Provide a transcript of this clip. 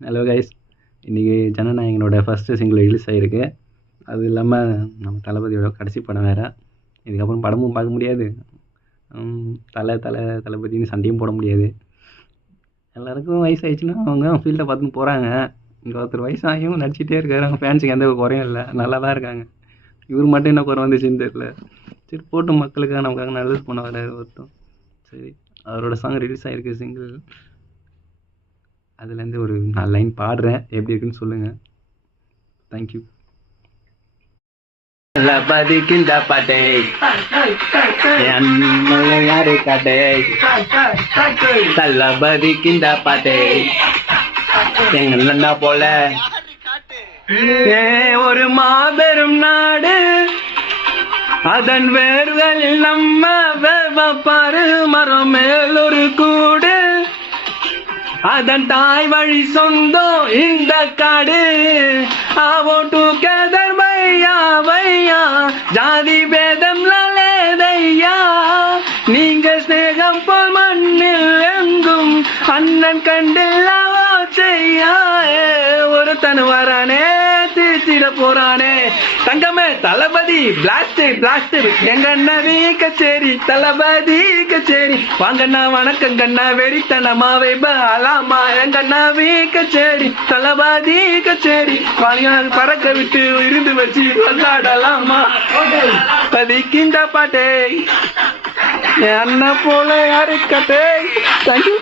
Hello guys, இன்றைக்கி ஜனநாயகனோட first single release ஆகிருக்கு. அது இல்லாமல் நம்ம தளபதியோட கடைசி படம் வேறு. இதுக்கப்புறம் படமும் பார்க்க முடியாது, தளபதினு சண்டையும் போட முடியாது. எல்லாருக்கும் வயசாகிடுச்சுன்னா அவங்க ஃபீல்டை பார்த்துன்னு போகிறாங்க. இங்கே ஒருத்தர் வயசாகியும் நடிச்சிட்டே இருக்காரு. அவங்க ஃபேன்ஸுக்கு எந்த குறையும் இல்லை, நல்லா தான் இருக்காங்க. இவர் மட்டும் என்ன குறை வந்துச்சுன்னு தெரியல. சரி போட்டு மக்களுக்காக நமக்காக நல்லது பண்ண வர ஒருத்தம். சரி, அவரோட சாங் ரிலீஸ் ஆகிருக்கு சிங்கிள். அதுலேருந்து ஒரு 4 லைன் பாடுறேன், எப்படி இருக்குன்னு சொல்லுங்கள். தேங்க்யூ. தளபதிக்கிந்த பாட்டை யாரு காட்டே, தளபதிக்கிந்த பாட்டை எங்க போல ஒரு மாபெரும் நாடு, அதன் வேர்களில் நம்ம வேவப்பாரு மரம் மேலொரு கூடு, அதன் தாய் வழி சொந்தம் இந்த காடு. ஆவோ டுகெதர் பையா பையா, ஜாதி பேதம் லேதையா, நீங்க ஸ்நேகம் போல் மண்ணில் எங்கும் அண்ணன் கண்டில்லாவோ செய்யா. ஒருத்தன் வரானே தீச்சிட போறானே, தங்கமே தளபதி பிளாஸ்டர் பிளாஸ்டர், எங்க அண்ணாவே கச்சேரி தளபதி கச்சேரி, வாங்கண்ணா வணக்கங்கண்ணா வெறித்தனமாவே பாலாமா, எங்க அண்ணாவே கச்சேரி தளபதி கச்சேரி, வாங்க பறக்க விட்டு இருந்து வச்சு கொண்டாடலாமா. பதிக்கின்ற பாட்டே அண்ணா போல யாரு கட்டே. தேங்க்யூ.